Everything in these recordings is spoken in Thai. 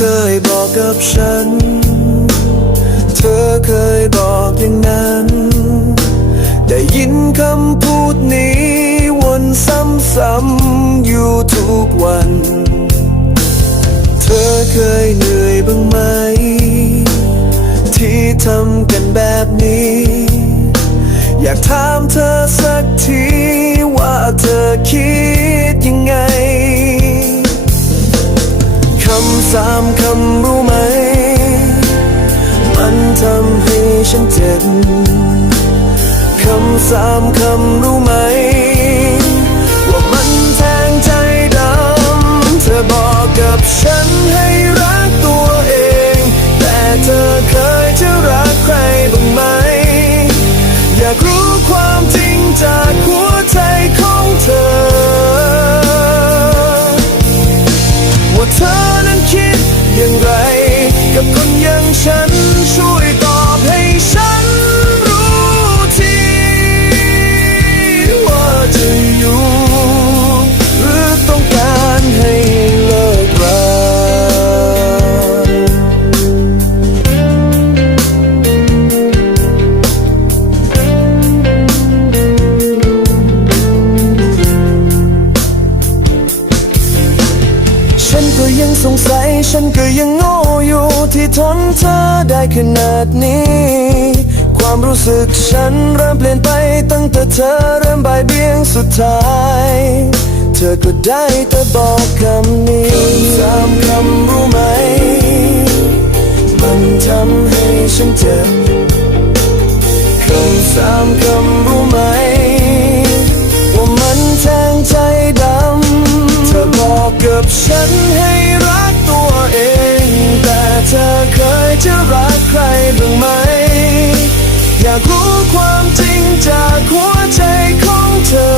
คยบอกกับฉัน เธอเคยบอกอย่างนั้น ได้ยินคำพูดนี้วนซ้ำๆอยู่ทุกวัน เธอเคยเหนื่อยบ้างไหม ที่ทำกันแบบนี้ อยากถามเธอสักทีว่าเธอคิดยังไง คำสาม ฉันเจ็บคำสามคำรู้ไหม ว่ามันแทงใจดำ เธอบอกกับฉันให้รักตัวเอง แต่เธอเคยจะรักใครบ้างไหม อยากรู้ความจริงจากหัวใจของเธอ ว่าเธอนั้นคิด สงสัยฉันก็ยังโง่อยู่ที่ทนเธอได้ขนาดนี้ ความรู้สึกฉันเริ่มเปลี่ยนไปตั้งแต่เธอเริ่มบ่ายเบี่ยงสุดท้าย เธอก็ได้แต่บอกคำนี้สามคำรู้ไหม มันทำให้ฉันเจ็บคำสามคำรู้ไหม ว่ามันแทงใจดำเธอบอกกับฉันให้ากรู้ความจริงจากหัวใจของเธอ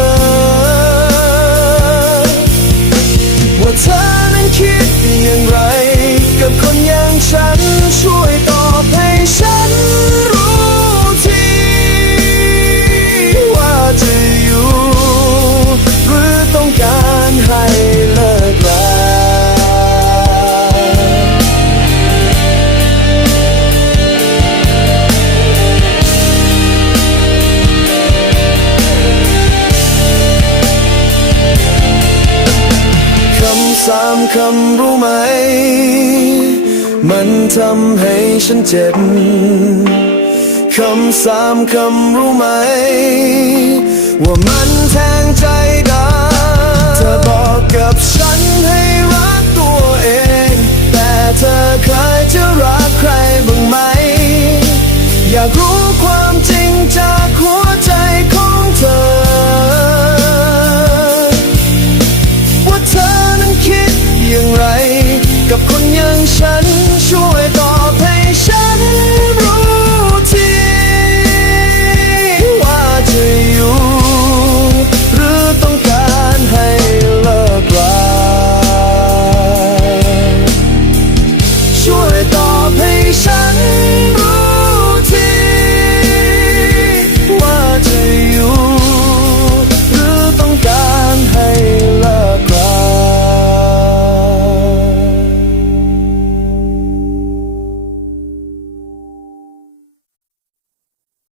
ว่าเธอนั้นคิดอย่างไร กับคนอย่างฉันช่วยตอบให้ฉัน สามคำรู้ไหม มันทำให้ฉันเจ็บ คำสามคำรู้ไหม ว่ามันแทงใจดำเธอบอกกับฉันให้รักตัวเอง แต่เธอเคยจะรักใครบ้างไหม อยากรู้ความจริง shining